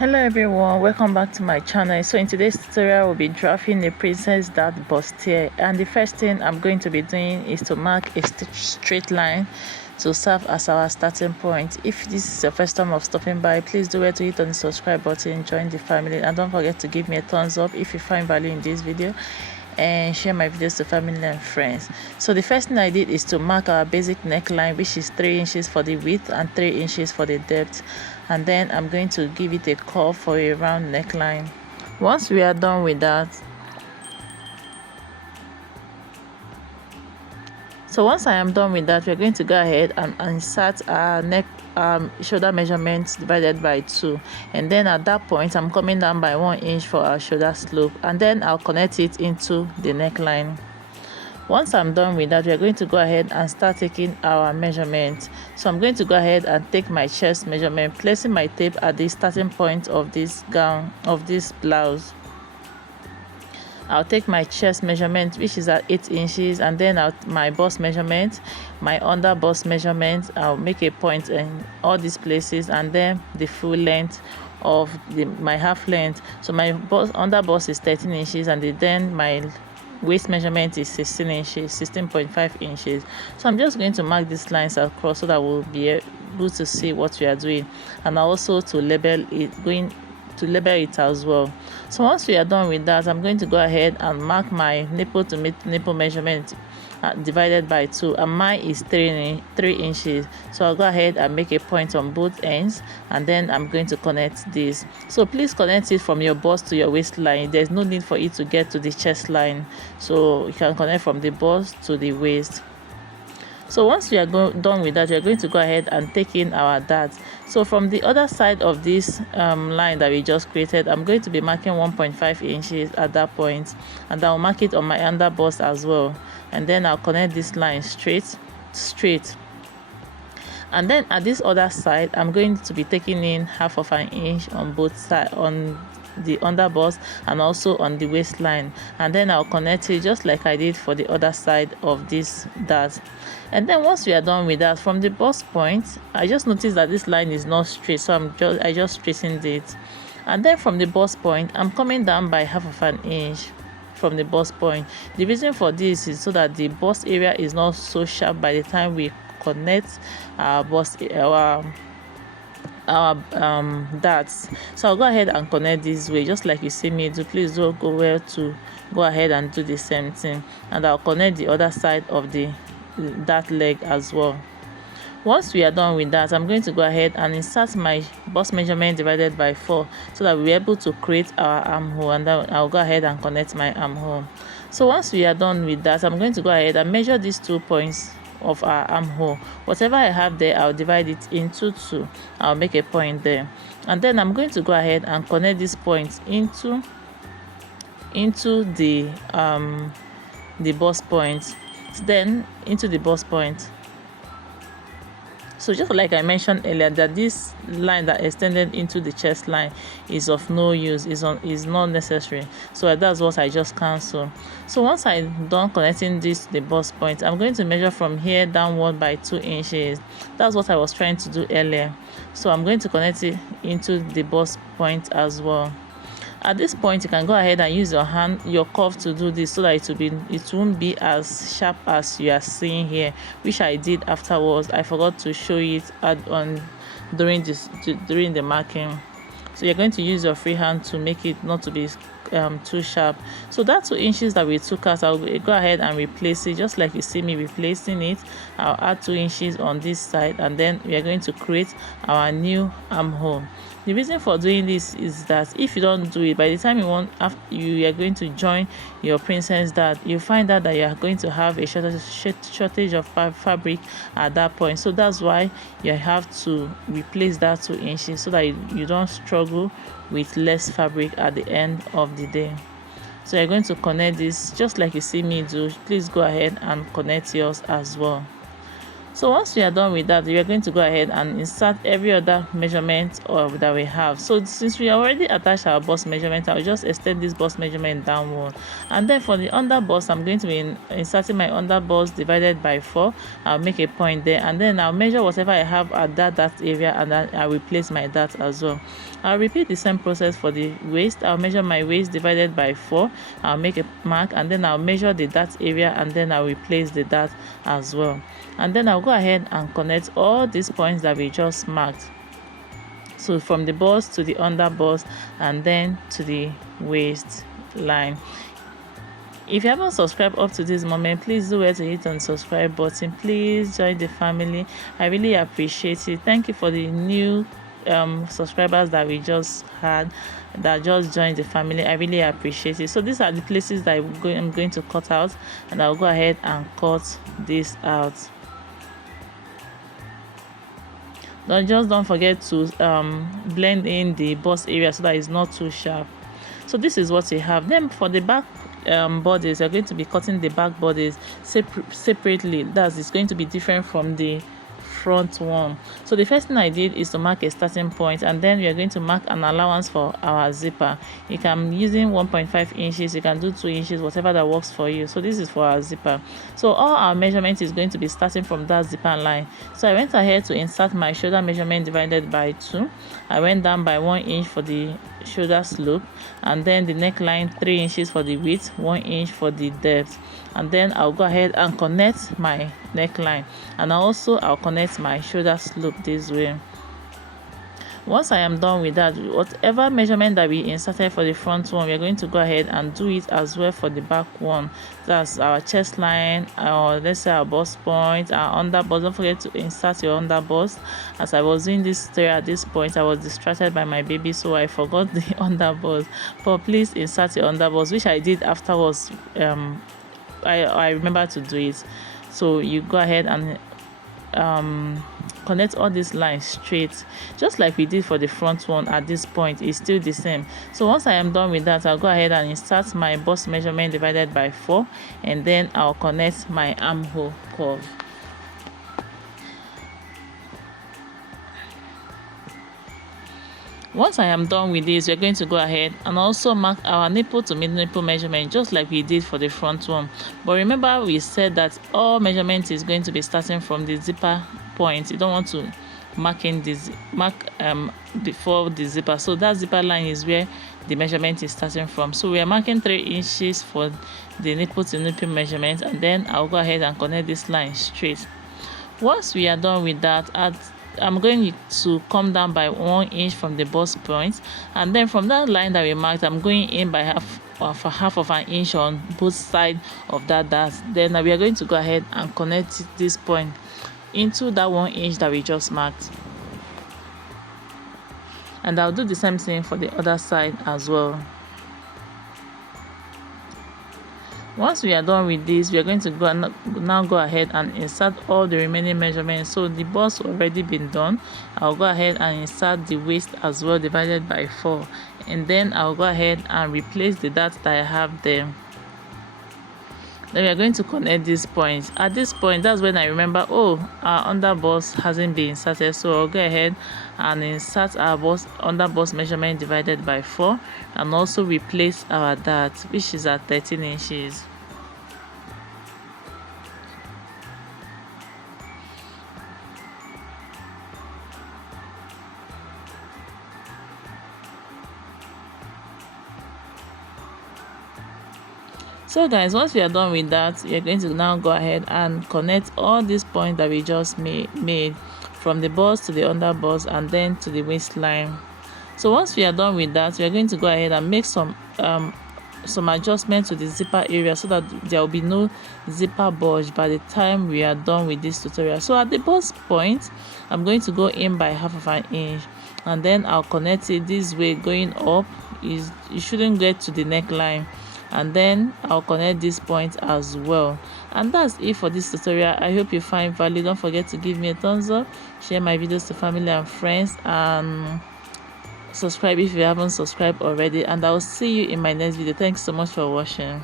Hello everyone, welcome back to my channel. So in today's tutorial we'll be drafting a princess dart bustier, and the first thing I'm going to be doing is to mark a straight line to serve as our starting point. If this is your first time of stopping by, please do well to hit on the subscribe button, join the family, and don't forget to give me a thumbs up if you find value in this video, and share my videos to family and friends. So the first thing I did is to mark our basic neckline, which is 3 inches for the width and 3 inches for the depth, and then I'm going to give it a curve for a round neckline. Once we are done with that, once I am done with that, we're going to go ahead and insert our shoulder measurements divided by 2, and then at that point I'm coming down by 1 inch for our shoulder slope, and then I'll connect it into the neckline. Once I'm done with that, we're going to go ahead and start taking our measurements. So I'm going to go ahead and take my chest measurement, placing my tape at the starting point of this gown, of this blouse. I'll take my chest measurement, which is at 8 inches, and then my bust measurement, my under bust measurement. I'll make a point in all these places, and then the full length of my half length. So my under bust is 13 inches, and then my waist measurement is 16 inches, 16.5 inches. So I'm just going to mark these lines across so that we'll be able to see what we are doing, and also to label it as well. So once we are done with that, I'm going to go ahead and mark my nipple to nipple measurement divided by 2, and mine is 3 inches. So I'll go ahead and make a point on both ends, and then I'm going to connect this. So please connect it from your bust to your waistline. There's no need for it to get to the chest line, so you can connect from the bust to the waist. So once we are done with that, we are going to go ahead and take in our dart. So from the other side of this line that we just created, I'm going to be marking 1.5 inches at that point, and I'll mark it on my under bust as well, and then I'll connect this line straight. And then at this other side, I'm going to be taking in 1/2 inch on both sides, on the under bust and also on the waistline, and then I'll connect it just like I did for the other side of this dart. And then once we are done with that, from the bust point, I just noticed that this line is not straight, so I just straightened it. And then from the bust point, I'm coming down by 1/2 inch from the bust point. The reason for this is so that the bust area is not so sharp by the time we connect our darts. So I'll go ahead and connect this way just like you see me do. Please don't go ahead and do the same thing, and I'll connect the other side of the dart leg as well. Once we are done with that, I'm going to go ahead and insert my bust measurement divided by 4 so that we're able to create our armhole, and then I'll go ahead and connect my armhole. So once we are done with that, I'm going to go ahead and measure these 2 points of our armhole. Whatever I have there, I'll divide it into 2. I'll make a point there, and then I'm going to go ahead and connect this point into the bust point, then into the bust point. So just like I mentioned earlier, that this line that extended into the chest line is of no use, is not necessary. So that's what I just cancel. So once I'm done connecting this to the bust point, I'm going to measure from here downward by 2 inches. That's what I was trying to do earlier. So I'm going to connect it into the bust point as well. At this point, you can go ahead and use your curve to do this so that it won't be as sharp as you are seeing here, which I did afterwards. I forgot to show it during the marking. So you're going to use your free hand to make it not to be too sharp. So that 2 inches that we took out, I'll go ahead and replace it just like you see me replacing it. I'll add 2 inches on this side, and then we are going to create our new armhole. The reason for doing this is that if you don't do it, by the time you are going to join your princess dart, you find out that you are going to have a shortage of fabric at that point. So that's why you have to replace that 2 inches so that you don't struggle with less fabric at the end of the day. So you're going to connect this just like you see me do. Please go ahead and connect yours as well. So once we are done with that, we are going to go ahead and insert every other measurement that we have. So since we already attached our bust measurement, I'll just extend this bust measurement downward. And then for the under bust, I'm going to be inserting my under bust divided by 4. I'll make a point there, and then I'll measure whatever I have at that area, and then I'll replace my dart as well. I'll repeat the same process for the waist. I'll measure my waist divided by 4. I'll make a mark, and then I'll measure the dart area, and then I'll replace the dart as well. And then I'll go ahead and connect all these points that we just marked. So from the bust to the under bust, and then to the waist line. If you haven't subscribed up to this moment, please do well to hit on the subscribe button. Please join the family. I really appreciate it. Thank you for the new subscribers that we just had that just joined the family. I really appreciate it. So these are the places that I'm going to cut out, and I'll go ahead and cut this out. Don't forget to blend in the bust area so that it's not too sharp. So this is what we have. Then for the back bodies, you're going to be cutting the back bodies separately. It's going to be different from the front one. So the first thing I did is to mark a starting point, and then we are going to mark an allowance for our zipper. You can using 1.5 inches, you can do 2 inches, whatever that works for you. So this is for our zipper. So all our measurement is going to be starting from that zipper line. So I went ahead to insert my shoulder measurement divided by 2. I went down by 1 inch for the shoulder slope, and then the neckline 3 inches for the width, 1 inch for the depth. And then I'll go ahead and connect my neckline, and I'll connect my shoulder slope this way. Once I am done with that, whatever measurement that we inserted for the front one, we are going to go ahead and do it as well for the back one. That's our chest line, or let's say our bust point, our under bust. Don't forget to insert your under bust. As I was doing this tutorial at this point, I was distracted by my baby, so I forgot the under bust. But please insert your under bust, which I did afterwards. I remember to do it. So you go ahead and connect all these lines straight, just like we did for the front one. At this point, it's still the same. So once I am done with that, I'll go ahead and insert my bust measurement divided by 4, and then I'll connect my armhole curve. Once I am done with this, we're going to go ahead and also mark our nipple to mid nipple measurement, just like we did for the front one. But remember, we said that all measurement is going to be starting from the zipper point. You don't want to mark before the zipper. So that zipper line is where the measurement is starting from. So we are marking 3 inches for the nipple to nipple measurement, and then I'll go ahead and connect this line straight. Once we are done with that, I'm going to come down by 1 inch from the bust point, and then from that line that we marked, I'm going in by half of an inch on both sides of that dart. Then we are going to go ahead and connect this point into that 1 inch that we just marked, and I'll do the same thing for the other side as well. Once we are done with this, we are going to now go ahead and insert all the remaining measurements. So the bust already been done. I'll go ahead and insert the waist as well divided by 4, and then I'll go ahead and replace the dart that I have there. Then we are going to connect these points. At this point, that's when I remember, our under bust hasn't been inserted. So I'll go ahead and insert our under bust measurement divided by 4, and also replace our dart, which is at 13 inches. So guys, once we are done with that, we are going to now go ahead and connect all these points that we just made from the bust to the under bust, and then to the waistline. So once we are done with that, we are going to go ahead and make some adjustment to the zipper area, so that there will be no zipper bulge by the time we are done with this tutorial. So at the bust point, I'm going to go in by half of an inch, and then I'll connect it this way going up. You shouldn't get to the neckline, and then I'll connect this point as well. And that's it for this tutorial. I hope you find value. Don't forget to give me a thumbs up, share my videos to family and friends, and subscribe if you haven't subscribed already. And I'll see you in my next video. Thanks so much for watching.